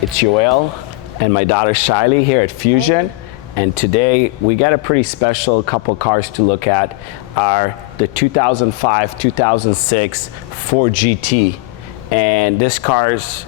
It's Yoel and my daughter Shailee here at Fusion. And today we got a pretty special couple cars to look at. Are the 2005, 2006 Ford GT. And this cars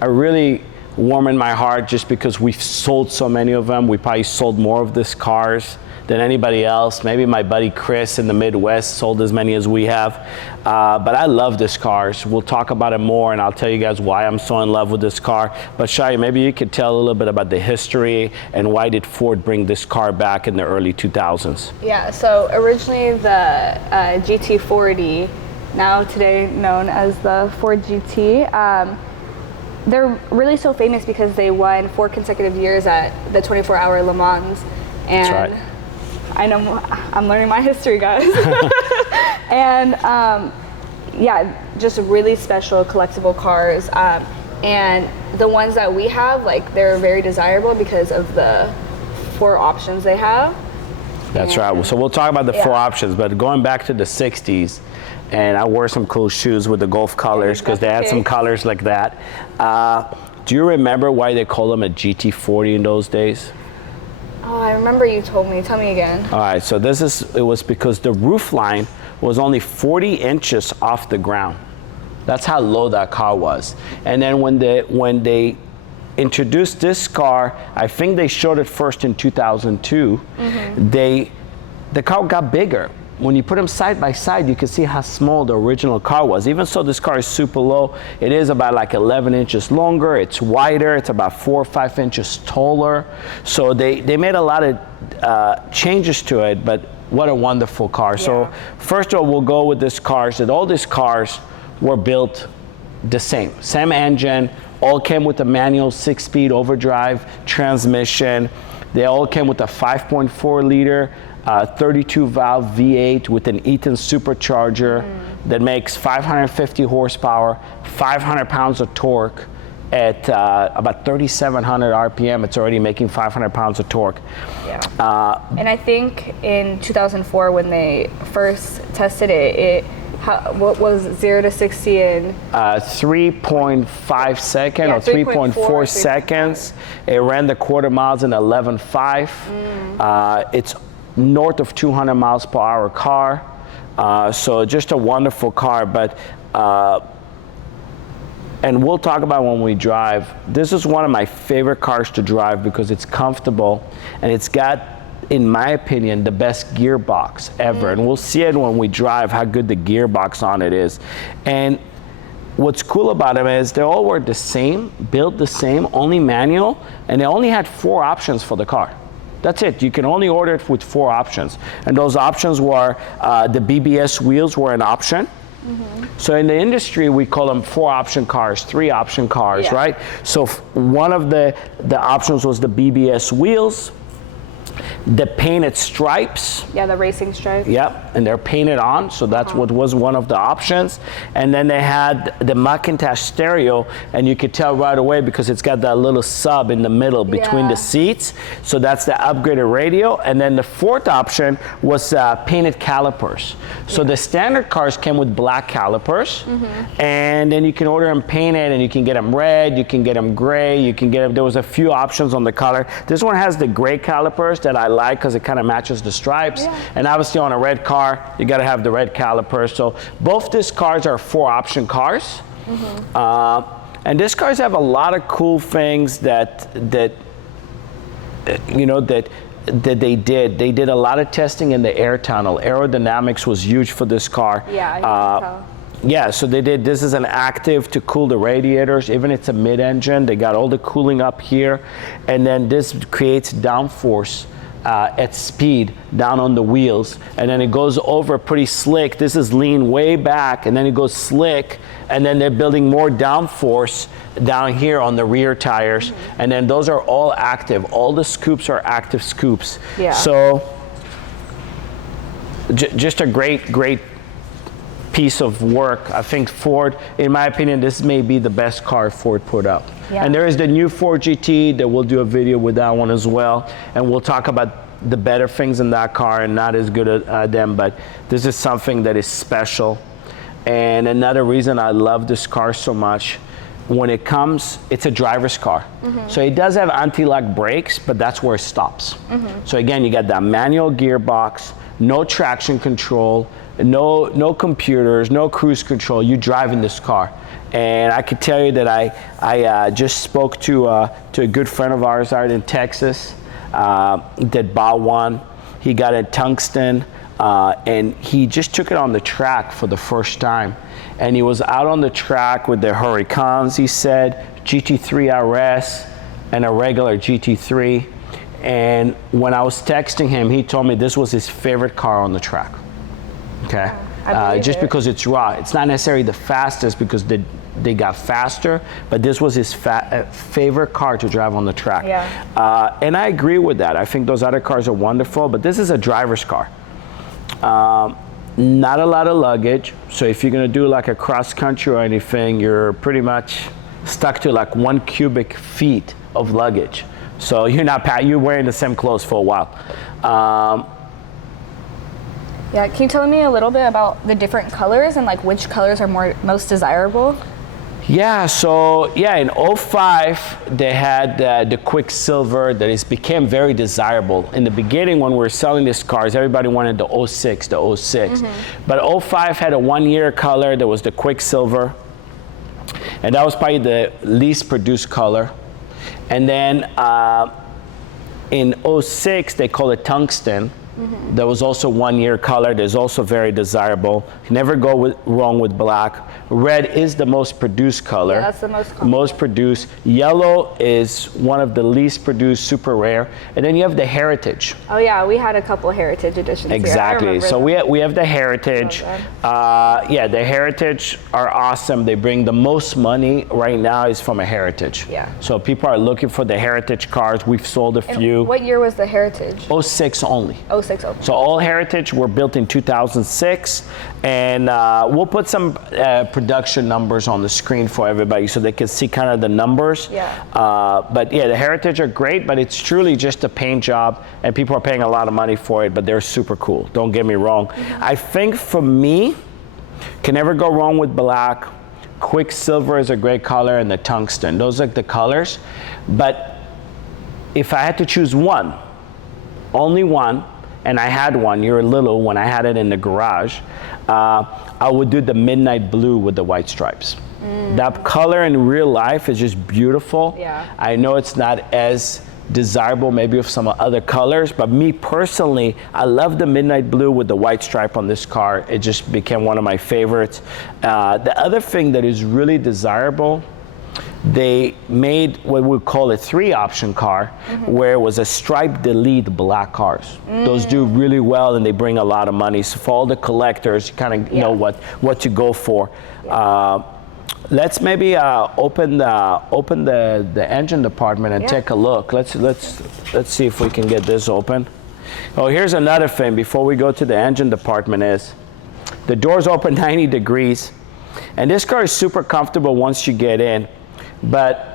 are really warm in my heart just because we've sold so many of them. We probably sold more of these cars than anybody else. Maybe my buddy Chris in the Midwest sold as many as we have. But I love this cars. We'll talk about it more and I'll tell you guys why I'm so in love with this car. But Shai, maybe you could tell a little bit about the history and why did Ford bring this car back in the early 2000s? Yeah, so originally the GT40, now today known as the Ford GT, they're really so famous because they won 4 consecutive years at the 24-hour Le Mans. And that's right. I know, I'm learning my history, guys. And yeah, just really special collectible cars. And the ones that we have, like, they're very desirable because of the 4 options they have. That's right. So we'll talk about the 4 options, but going back to the 60s, and I wore some cool shoes with the Gulf colors because they had some colors like that. Do you remember why they called them a GT40 in those days? Oh, I remember you told me. Tell me again. All right, so it was because the roof line was only 40 inches off the ground. That's how low that car was. And then when they introduced this car, I think they showed it first in 2002, the car got bigger. When you put them side by side, you can see how small the original car was. Even so, this car is super low. It is about like 11 inches longer. It's wider. It's about 4 or 5 inches taller. So they made a lot of changes to it, but what a wonderful car. Yeah. So first of all, we'll go with this cars, that all these cars were built the same engine, all came with a manual 6-speed overdrive transmission. They all came with a 5.4 liter 32 valve V8 with an Eaton supercharger that makes 550 horsepower, 500 pounds of torque at about 3,700 RPM. It's already making 500 pounds of torque. Yeah. And I think in 2004 when they first tested it, what was 0 to 60 in 3.5 seconds or 3.4 seconds. It ran the quarter miles in 11.5. It's north of 200 miles per hour car. So just a wonderful car. But and we'll talk about when we drive. This is one of my favorite cars to drive because it's comfortable and it's got, in my opinion, the best gearbox ever. And we'll see it when we drive how good the gearbox on it is. And what's cool about them is they all were the same, built the same, only manual, and they only had 4 options for the car. That's it. You can only order it with 4 options. And those options were the BBS wheels were an option. So in the industry, we call them 4 option cars, 3 option cars, right? So one of the options was the BBS wheels, the painted stripes. Yeah, the racing stripes. Yep, and they're painted on, so that's what was one of the options. And then they had the Macintosh stereo, and you could tell right away because it's got that little sub in the middle between the seats. So that's the upgraded radio. And then the 4th option was painted calipers. So the standard cars came with black calipers, and then you can order them painted, and you can get them red, you can get them gray, you can get them, there was a few options on the color. This one has the gray calipers that I like because it kind of matches the stripes. And obviously on a red car, you got to have the red calipers. So both these cars are 4 option cars. And these cars have a lot of cool things that you know, that they did. They did a lot of testing in the air tunnel. Aerodynamics was huge for this car. Yeah, I can tell. Yeah, so they did, this is an active to cool the radiators, even it's a mid-engine, they got all the cooling up here, and then this creates downforce at speed down on the wheels, and then it goes over pretty slick. This is lean way back, and then it goes slick, and then they're building more downforce down here on the rear tires, and then those are all active. All the scoops are active scoops. Yeah. So just a great piece of work. I think Ford, in my opinion, this may be the best car Ford put out. Yeah. And there is the new Ford GT that we'll do a video with that one as well, and we'll talk about the better things in that car and not as good at them, but this is something that is special. And another reason I love this car so much when it comes, it's a driver's car. So it does have anti-lock brakes, but that's where it stops. So again, you got that manual gearbox, no traction control, no computers, no cruise control. You drive in this car. And I could tell you that I just spoke to a good friend of ours out in Texas that bought one. He got a tungsten, and he just took it on the track for the first time. And he was out on the track with the Huracans, he said, GT3 RS, and a regular GT3. And when I was texting him, he told me this was his favorite car on the track. Okay, just because it's raw. It's not necessarily the fastest because they got faster, but this was his favorite car to drive on the track. Yeah. And I agree with that. I think those other cars are wonderful, but this is a driver's car. Not a lot of luggage, so if you're gonna do like a cross country or anything, you're pretty much stuck to like 1 cubic feet of luggage. So you're wearing the same clothes for a while. Yeah, can you tell me a little bit about the different colors and like which colors are most desirable? Yeah, so yeah, in 05, they had the Quicksilver that became very desirable. In the beginning, when we were selling these cars, everybody wanted the 06, the 06. But 05 had a 1-year color that was the Quicksilver. And that was probably the least produced color. And then in 06, they call it Tungsten. There was also 1-year color that's also very desirable. You never go wrong with black. Red is the most produced color. Yeah, that's the most common. Most produced. Yellow is one of the least produced, super rare. And then you have the Heritage. Oh yeah, we had a couple Heritage editions Exactly. Here. So we have the Heritage. Yeah, the Heritage are awesome. They bring the most money right now is from a Heritage. Yeah. So people are looking for the Heritage cars. We've sold a few. What year was the Heritage? 06 only. 06 only. So all Heritage were built in 2006, and we'll put some production numbers on the screen for everybody so they can see kind of the numbers. Yeah. But yeah, the Heritage are great, but it's truly just a paint job, and people are paying a lot of money for it, but they're super cool. Don't get me wrong. I think for me, can never go wrong with black. Quicksilver is a great color, and the Tungsten. Those are the colors. But if I had to choose one, only one, and I had one, you're little, when I had it in the garage, I would do the midnight blue with the white stripes. That color in real life is just beautiful. Yeah. I know it's not as desirable maybe of some other colors, but me personally, I love the midnight blue with the white stripe on this car. It just became one of my favorites. The other thing that is really desirable, they made what we call a 3-option car, where it was a stripe delete black cars. Those do really well, and they bring a lot of money. So for all the collectors, you kind of know what to go for. Let's maybe open the engine department and take a look. Let's see if we can get this open. Oh, here's another thing before we go to the engine department is the doors open 90 degrees, and this car is super comfortable once you get in. But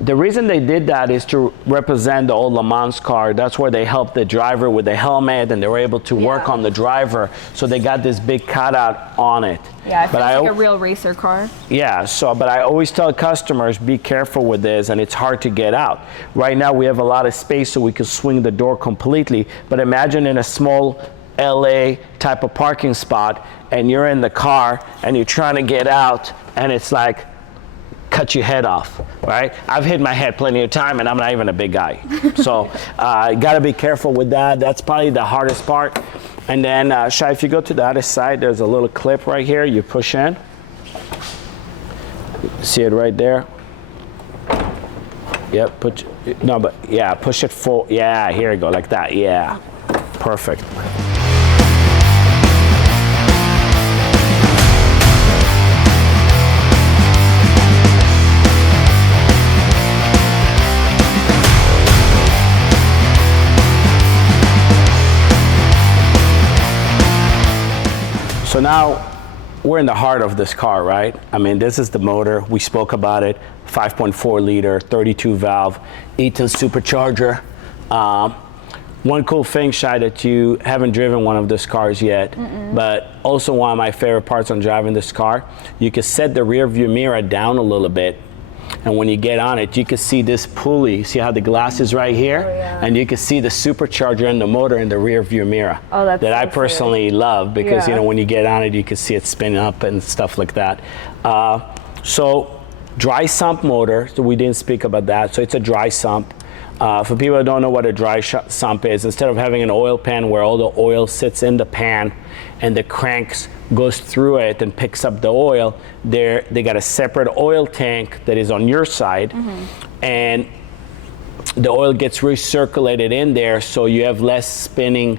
the reason they did that is to represent the old Le Mans car. That's where they helped the driver with the helmet, and they were able to work on the driver. So they got this big cutout on it. Yeah, it feels like a real racer car. Yeah, but I always tell customers, be careful with this, and it's hard to get out. Right now we have a lot of space so we can swing the door completely, but imagine in a small LA type of parking spot, and you're in the car, and you're trying to get out, and it's like, cut your head off, right? I've hit my head plenty of time, and I'm not even a big guy. So you gotta be careful with that. That's probably the hardest part. And then, Shai, if you go to the other side, there's a little clip right here. You push in. See it right there? Yep, push it full. Yeah, here you go, like that, yeah. Perfect. So now we're in the heart of this car, right? I mean, this is the motor. We spoke about it. 5.4 liter, 32 valve, E10 supercharger. One cool thing, Shai, that you haven't driven one of these cars yet, but also one of my favorite parts on driving this car, you can set the rear view mirror down a little bit, And when you get on it, you can see this pulley. See how the glass is right here? Oh, yeah. And you can see the supercharger and the motor in the rear view mirror. Oh, that's that so I personally love because, Yeah. you know, when you get on it, you can see it spin up and stuff like that. So dry sump motor, so we didn't speak about that. So it's a dry sump. For people who don't know what a dry sump is, instead of having an oil pan where all the oil sits in the pan and the cranks goes through it and picks up the oil, they got a separate oil tank that is on your side, and the oil gets recirculated in there, so you have less spinning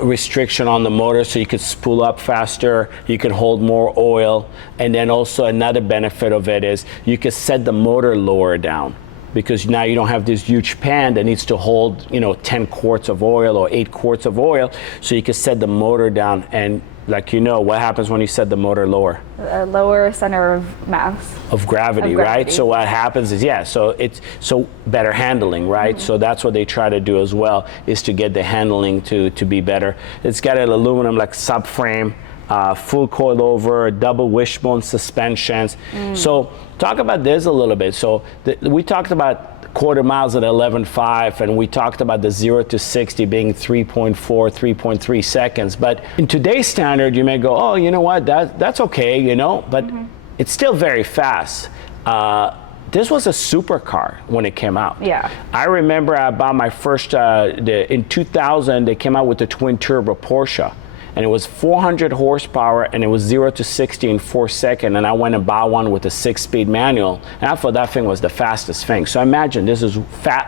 restriction on the motor, so you could spool up faster, you can hold more oil, and then also another benefit of it is you can set the motor lower down, because now you don't have this huge pan that needs to hold, you know, 10 quarts of oil or 8 quarts of oil, so you can set the motor down. And like, you know, what happens when you set the motor lower? A lower center of mass. Of gravity, right? So what happens is, so it's better handling, right? So that's what they try to do as well, is to get the handling to be better. It's got an aluminum like subframe, full coilover, double wishbone suspensions. So talk about this a little bit. So we talked about quarter miles at 11.5, and we talked about the 0 to 60 being 3.4, 3.3 seconds. But in today's standard, you may go, oh, you know what, that's okay, you know, but it's still very fast. This was a supercar when it came out. Yeah. I remember I bought my first, in 2000, they came out with the twin turbo Porsche. And it was 400 horsepower, and it was 0 to 60 in 4 seconds. And I went and bought one with a 6-speed manual, and I thought that thing was the fastest thing. So imagine this is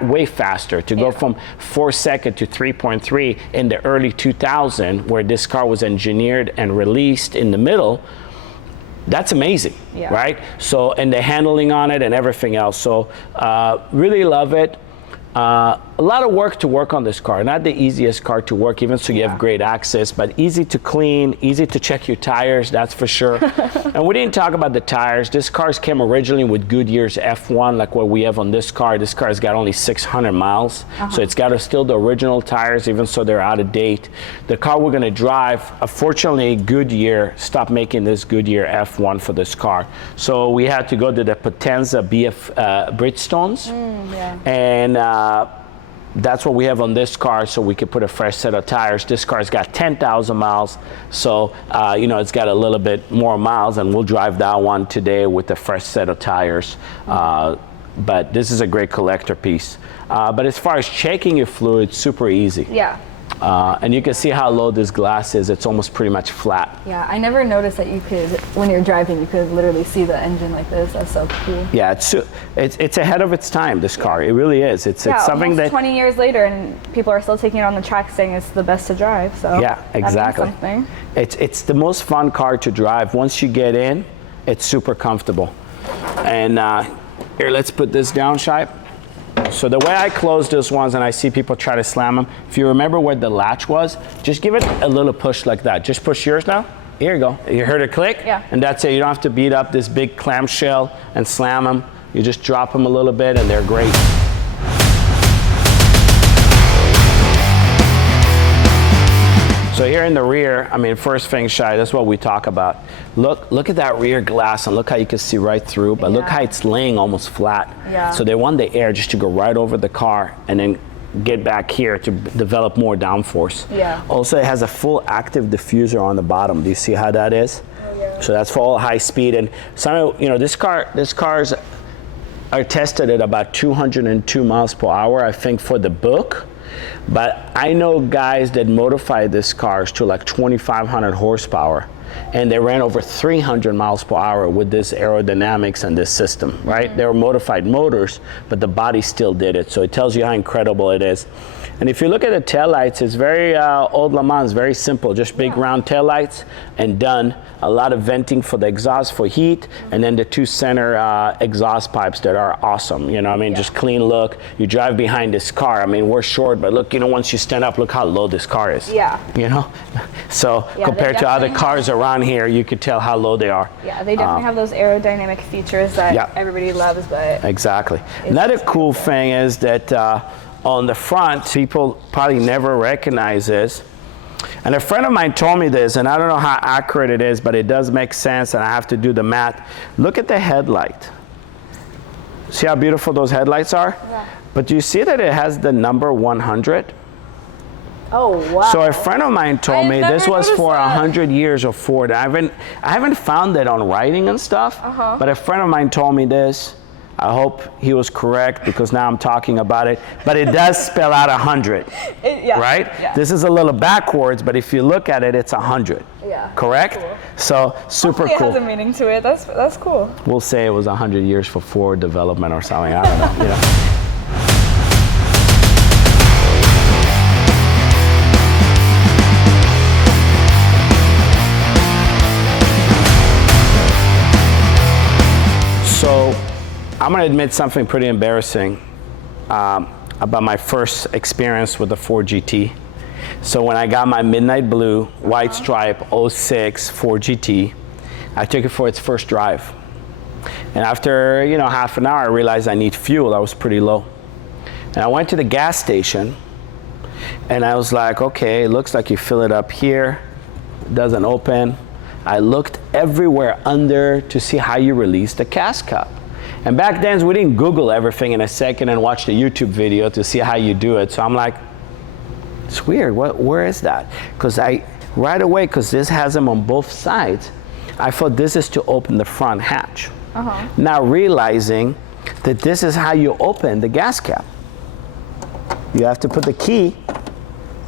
way faster to go from 4 seconds to 3.3 in the early 2000, where this car was engineered and released in the middle. That's amazing, right? So, and the handling on it and everything else. So really love it. A lot of work to work on this car. Not the easiest car to work, even so you have great access, but easy to clean, easy to check your tires, that's for sure. And we didn't talk about the tires. This car's came originally with Goodyear's F1, like what we have on this car. This car's got only 600 miles, so it's got still the original tires, even so they're out of date. The car we're gonna drive, unfortunately, Goodyear stopped making this Goodyear F1 for this car. So we had to go to the Potenza BF Bridgestones, and that's what we have on this car, so we could put a fresh set of tires. This car's got 10,000 miles, so you know, it's got a little bit more miles, and we'll drive that one today with a fresh set of tires. But this is a great collector piece. But as far as checking your fluid, super easy. Yeah. And you can see how low this glass is. It's almost pretty much flat. Yeah, I never noticed that you could, when you're driving, you could literally see the engine like this. That's so cool. Yeah, it's ahead of its time, this car. It really is. It's something that 20 years later, and people are still taking it on the track, saying it's the best to drive. So yeah, exactly. That means something. It's the most fun car to drive. Once you get in, it's super comfortable. And here, let's put this down, Shai. So the way I close this ones, and I see people try to slam them, if you remember where the latch was, just give it a little push like that. Just push yours now. Here you go. You heard it click? Yeah. And that's it. You don't have to beat up this big clamshell and slam them. You just drop them a little bit, and they're great. So here in the rear, I mean, first thing, Shai, that's what we talk about. Look at that rear glass, and look how you can see right through, but look how it's laying almost flat. Yeah. So they want the air just to go right over the car and then get back here to develop more downforce. Yeah. Also, it has a full active diffuser on the bottom. Do you see how that is? Oh, yeah. So that's for all high speed. And some, you know, this cars are tested at about 202 miles per hour, I think, for the book. But I know guys that modified these cars to like 2,500 horsepower, and they ran over 300 miles per hour with this aerodynamics and this system, right? They were modified motors, but the body still did it. So it tells you how incredible it is. And if you look at the taillights, it's very old Le Mans, very simple, just big round taillights and done. A lot of venting for the exhaust for heat, and then the two center exhaust pipes that are awesome. You know, I mean, just clean look. You drive behind this car. I mean, we're short, but look, you know, once you stand up, look how low this car is. Yeah. You know, so compared to other cars around here, you could tell how low they are. Yeah, they definitely have those aerodynamic features that everybody loves, but exactly. Another cool thing is that on the front, people probably never recognize this. And a friend of mine told me this, and I don't know how accurate it is, but it does make sense, and I have to do the math. Look at the headlight. See how beautiful those headlights are? Yeah. But do you see that it has the number 100? Oh, wow. So a friend of mine told me this was for 100 years of Ford. I haven't found it on writing and stuff, but a friend of mine told me this. I hope he was correct because now I'm talking about it. But it does spell out 100, Yeah. right? Yeah. This is a little backwards, but if you look at it, it's 100. Yeah. Correct? Cool. So super Hopefully cool. It has a meaning to it. That's cool. We'll say it was 100 years for Ford development or something. I don't know. You know. So I'm going to admit something pretty embarrassing about my first experience with the Ford GT. So when I got my midnight blue white stripe 06 Ford GT, I took it for its first drive. And after half an hour, I realized I need fuel. I was pretty low. And I went to the gas station and I was like, okay, it looks like you fill it up here. It doesn't open. I looked everywhere under to see how you release the gas cap. And back then, we didn't Google everything in a second and watch the YouTube video to see how you do it. So I'm like, it's weird, where is that? Because right away, because this has them on both sides, I thought this is to open the front hatch. Now realizing that this is how you open the gas cap. You have to put the key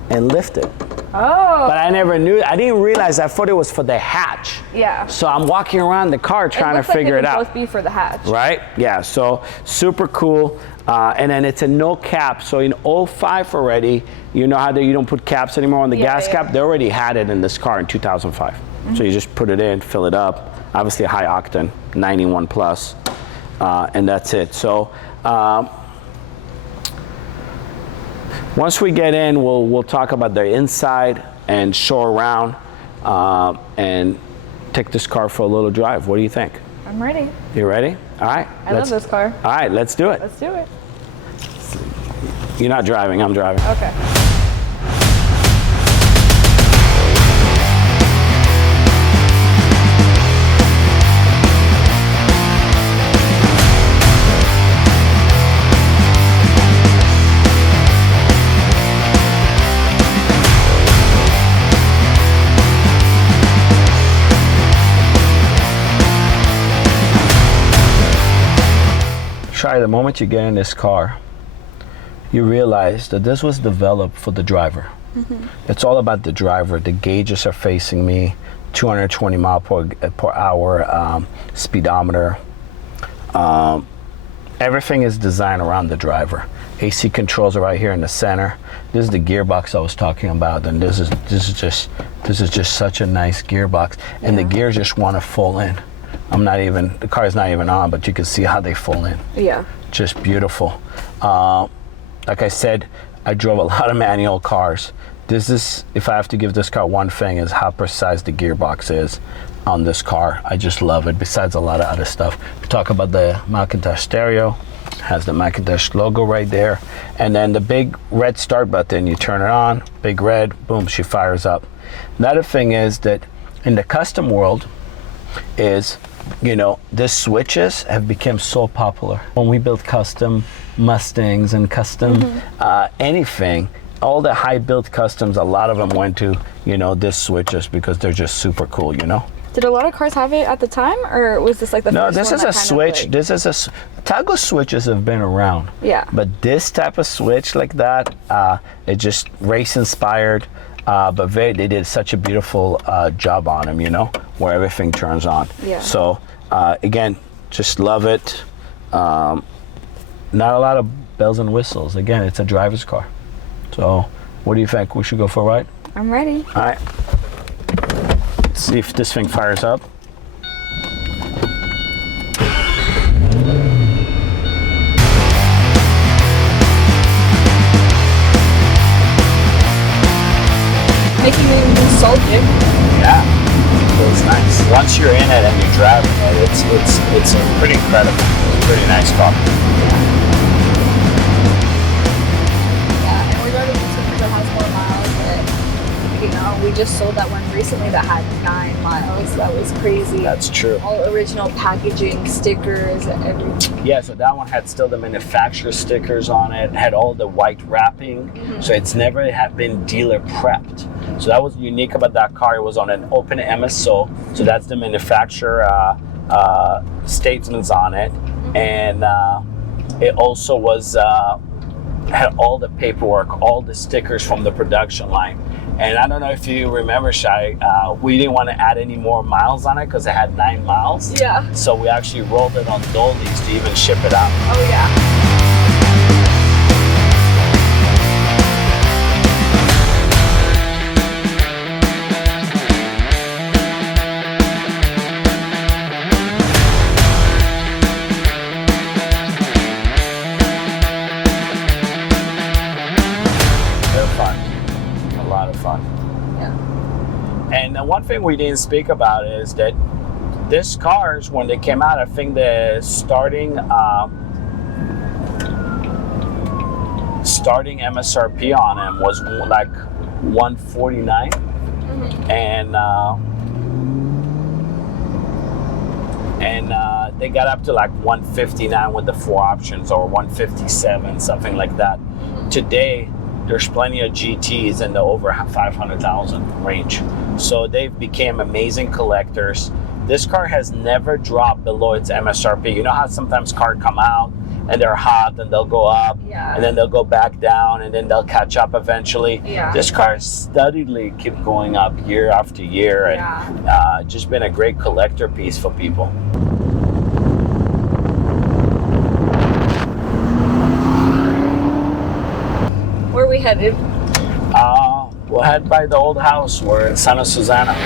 and lift it. Oh. But I never knew, I didn't realize, I thought it was for the hatch. Yeah. So I'm walking around the car trying to figure it out. It looks like they would both be for the hatch. Right? Yeah, so super cool. And then it's a no cap. So in 05 already, you know how you don't put caps anymore on the gas cap? They already had it in this car in 2005. So you just put it in, fill it up. Obviously high octane, 91 plus, and that's it. So once we get in, we'll talk about the inside and show around and take this car for a little drive. What do you think? I'm ready. You ready? All right. I love this car. All right, let's do it. Let's do it. You're not driving, I'm driving. Okay. The moment you get in this car, you realize that this was developed for the driver. It's all about the driver. The gauges are facing me, 220 mile per hour speedometer. Everything is designed around the driver. AC controls are right here in the center. This is the gearbox I was talking about, and this is just such a nice gearbox, and the gears just want to fall in. The car is not even on, but you can see how they fall in. Yeah. Just beautiful. Like I said, I drove a lot of manual cars. This is, if I have to give this car one thing, is how precise the gearbox is on this car. I just love it, besides a lot of other stuff. We talk about the Macintosh stereo. Has the Macintosh logo right there. And then the big red start button, you turn it on, big red, boom, she fires up. Another thing is that in the custom world is, these switches have become so popular. When we built custom Mustangs and custom anything, all the high built customs, a lot of them went to, these switches because they're just super cool, Did a lot of cars have it at the time, or was this like the first one? No, this is a switch. Toggle switches have been around. Yeah. But this type of switch like that, it just race inspired. But they did such a beautiful job on them, where everything turns on. Yeah. So again, just love it. Not a lot of bells and whistles. Again, it's a driver's car. So what do you think? We should go for a ride? I'm ready. All right. Let's see if this thing fires up. Making me nostalgic. Yeah, feels nice. Once you're in it and you're driving it, it's pretty incredible. It's a pretty nice car. Yeah, and we're going to something that has more miles, but We just sold that one recently that had 9 miles. That was crazy. That's true. All original packaging, stickers, and everything. Yeah, so that one had still the manufacturer stickers on it, had all the white wrapping, so it's never had been dealer prepped. So that was unique about that car. It was on an open MSO, so that's the manufacturer statements on it, and it also was had all the paperwork, all the stickers from the production line. And I don't know if you remember, Shai, we didn't want to add any more miles on it because it had 9 miles. Yeah. So we actually rolled it on dollies to even ship it out. Oh yeah. And one thing we didn't speak about is that these cars, when they came out, I think the starting MSRP on them was like 149, and they got up to like 159 with the 4 options, or 157, something like that. Today, there's plenty of GTs in the over 500,000 range. So they've become amazing collectors. This car has never dropped below its MSRP. You know how sometimes cars come out and they're hot and they'll go up, and then they'll go back down, and then they'll catch up eventually. This car steadily keep going up year after year, and just been a great collector piece for people. Where are we headed? We'll head by the old house. We're in Santa Susana.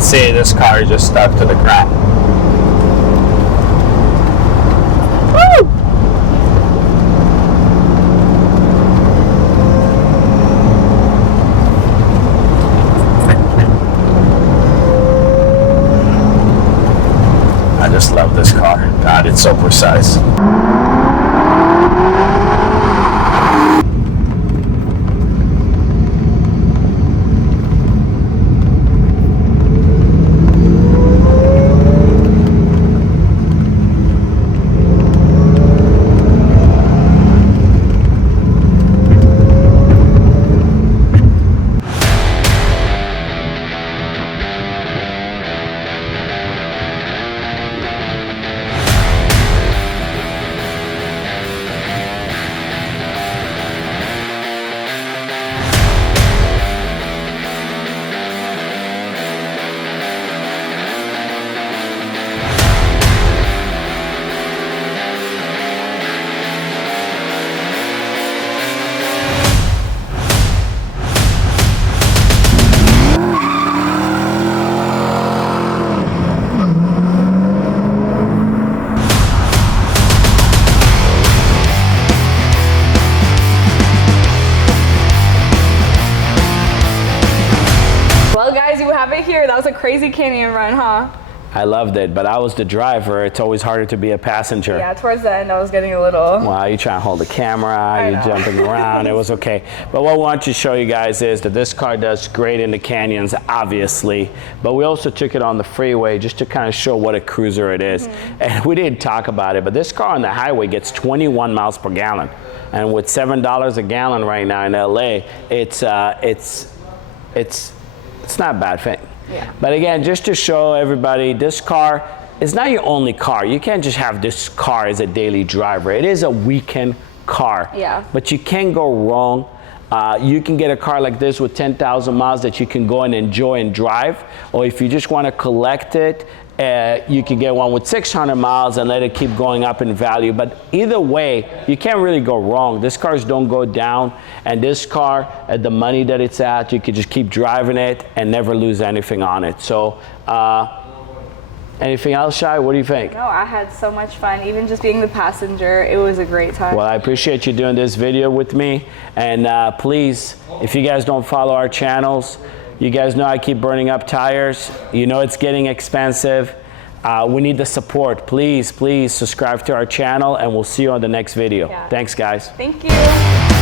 See, this car is just stuck to the ground. Woo! I just love this car. God, it's so precise. a crazy canyon run, huh? I loved it, but I was the driver. It's always harder to be a passenger. Yeah, towards the end I was getting a little... Wow, you trying to hold the camera, you're jumping around, it was okay. But what I want to show you guys is that this car does great in the canyons, obviously, but we also took it on the freeway just to kind of show what a cruiser it is. And we didn't talk about it, but this car on the highway gets 21 miles per gallon. And with $7 a gallon right now in LA, it's not a bad thing. Yeah. But again, just to show everybody, this car is not your only car. You can't just have this car as a daily driver. It is a weekend car. Yeah. But you can't go wrong. You can get a car like this with 10,000 miles that you can go and enjoy and drive. Or if you just want to collect it, you can get one with 600 miles and let it keep going up in value. But either way, you can't really go wrong. These cars don't go down. And this car, at the money that it's at, you can just keep driving it and never lose anything on it. So, anything else, Shai? What do you think? No, I had so much fun. Even just being the passenger, it was a great time. Well, I appreciate you doing this video with me. And please, if you guys don't follow our channels, you guys know I keep burning up tires. You know it's getting expensive. We need the support. Please, please subscribe to our channel and we'll see you on the next video. Yeah. Thanks, guys. Thank you.